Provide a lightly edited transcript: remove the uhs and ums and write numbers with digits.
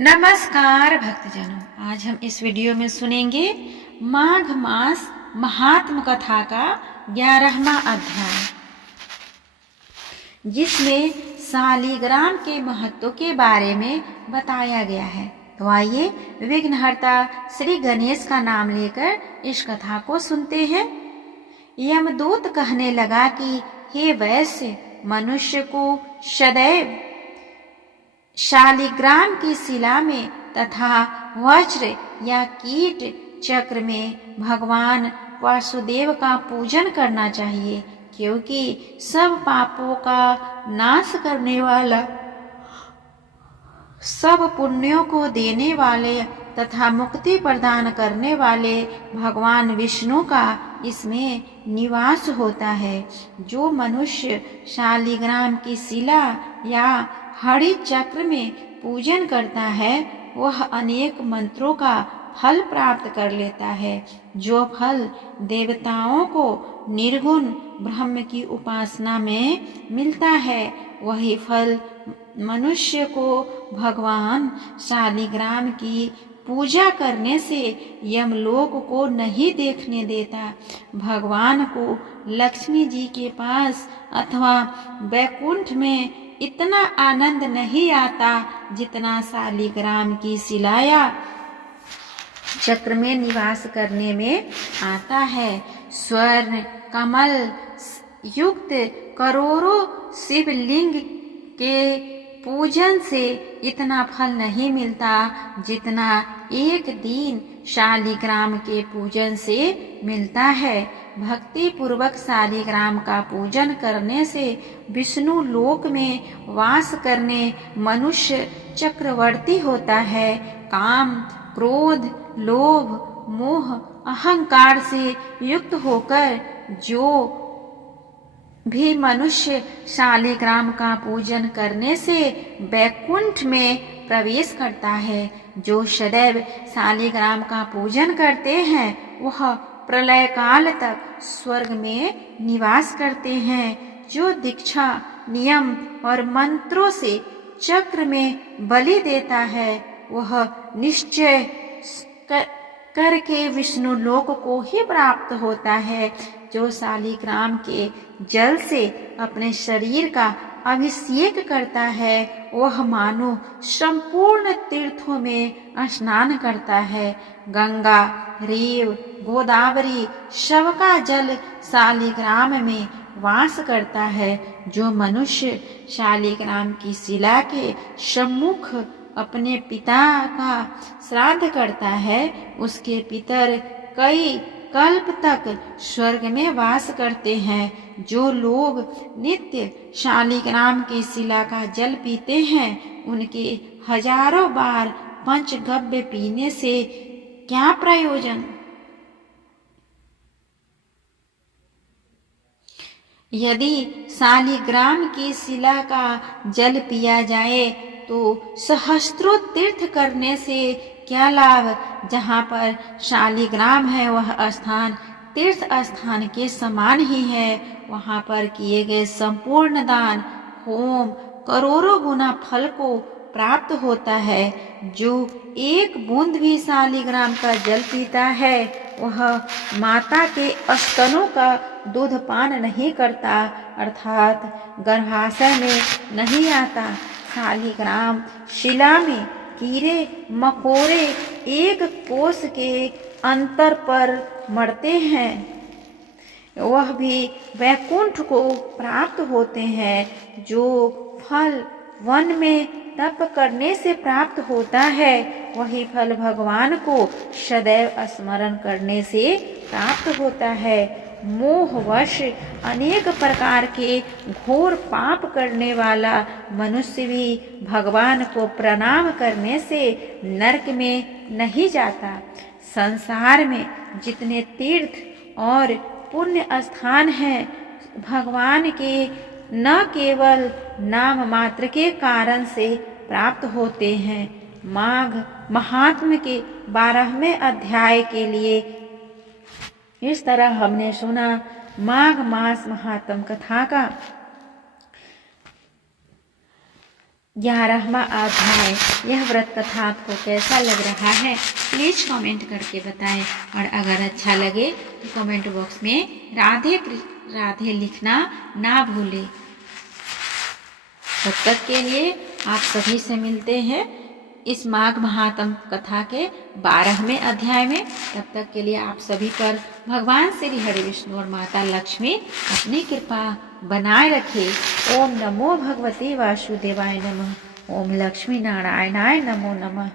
नमस्कार भक्तजनों, आज हम इस वीडियो में सुनेंगे माघ मास महात्म कथा का 11वां अध्याय, जिसमें शालिग्राम के महत्व के बारे में बताया गया है। तो आइए विघ्नहर्ता श्री गणेश का नाम लेकर इस कथा को सुनते हैं। यमदूत कहने लगा कि हे वैश्य, मनुष्य को सदैव शालिग्राम की शिला में तथा वज्र या कीट चक्र में भगवान वासुदेव का पूजन करना चाहिए, क्योंकि सब पापों का नाश करने वाला, सब पुण्यों को देने वाले तथा मुक्ति प्रदान करने वाले भगवान विष्णु का इसमें निवास होता है। जो मनुष्य शालिग्राम की शिला या हरि चक्र में पूजन करता है, वह अनेक मंत्रों का फल प्राप्त कर लेता है। जो फल देवताओं को निर्गुण ब्रह्म की उपासना में मिलता है, वही फल मनुष्य को भगवान शालिग्राम की पूजा करने से यमलोक को नहीं देखने देता। भगवान को लक्ष्मी जी के पास अथवा वैकुंठ में इतना आनंद नहीं आता जितना शालिग्राम की शिला या चक्र में निवास करने में आता है। स्वर्ण कमल युक्त करोड़ों शिवलिंग के पूजन से इतना फल नहीं मिलता जितना एक दिन शालिग्राम के पूजन से मिलता है। भक्ति पूर्वक शालिग्राम का पूजन करने से विष्णु लोक में वास करने मनुष्य चक्रवर्ती होता है। काम, क्रोध, लोभ, मोह, अहंकार से युक्त होकर जो भी मनुष्य शालिग्राम का पूजन करने से वैकुंठ में प्रवेश करता है, जो सदैव शालिग्राम का पूजन करते हैं, वह प्रलय काल तक स्वर्ग में निवास करते हैं। जो दीक्षा, नियम और मंत्रों से चक्र में बलि देता है, वह निश्चय करके विष्णु लोक को ही प्राप्त होता है। जो शालिग्राम के जल से अपने शरीर का अभिषेक करता है, वह मानो संपूर्ण तीर्थों में स्नान करता है। गंगा, रेव, गोदावरी सबका जल शालिग्राम में वास करता है। जो मनुष्य शालिग्राम की शिला के सम्मुख अपने पिता का श्राद्ध करता है, उसके पितर कई कल्प तक स्वर्ग में वास करते हैं। जो लोग नित्य शालिग्राम की शिला का जल पीते हैं, उनके हजारों बार पंचगव्य पीने से क्या प्रयोजन। यदि शालिग्राम की शिला का जल पिया जाए तो सहस्त्रों तीर्थ करने से क्या लाभ। जहाँ पर शालिग्राम है वह स्थान तीर्थ स्थान के समान ही है। वहाँ पर किए गए संपूर्ण दान, होम करोड़ों गुना फल को प्राप्त होता है। जो एक बूंद भी शालिग्राम का जल पीता है, वह माता के स्तनों का दूध पान नहीं करता, अर्थात गर्भाशय में नहीं आता। शालिग्राम शिला में कीड़े मकोड़े एक कोस के अंतर पर मरते हैं, वह भी वैकुंठ को प्राप्त होते हैं। जो फल वन में तप करने से प्राप्त होता है, वही फल भगवान को सदैव स्मरण करने से प्राप्त होता है। मोहवश अनेक प्रकार के घोर पाप करने वाला मनुष्य भी भगवान को प्रणाम करने से नरक में नहीं जाता। संसार में जितने तीर्थ और पुण्य स्थान हैं, भगवान के न केवल नाम मात्र के कारण से प्राप्त होते हैं। माघ महात्म के 12वें अध्याय के लिए इस तरह हमने सुना माघ मास महात्म कथा का 11वां अध्याय। यह व्रत कथा आपको कैसा लग रहा है प्लीज कमेंट करके बताएं, और अगर अच्छा लगे तो कमेंट बॉक्स में राधे राधे लिखना ना भूलें। तब तक के लिए आप सभी से मिलते हैं इस माघ महात्म कथा के 12वें अध्याय में। तब तक के लिए आप सभी पर भगवान श्री हरि विष्णु और माता लक्ष्मी अपनी कृपा बनाए रखे। ओम नमो भगवते वासुदेवाय नमः। ओम लक्ष्मी नारायणाय नमो नमः।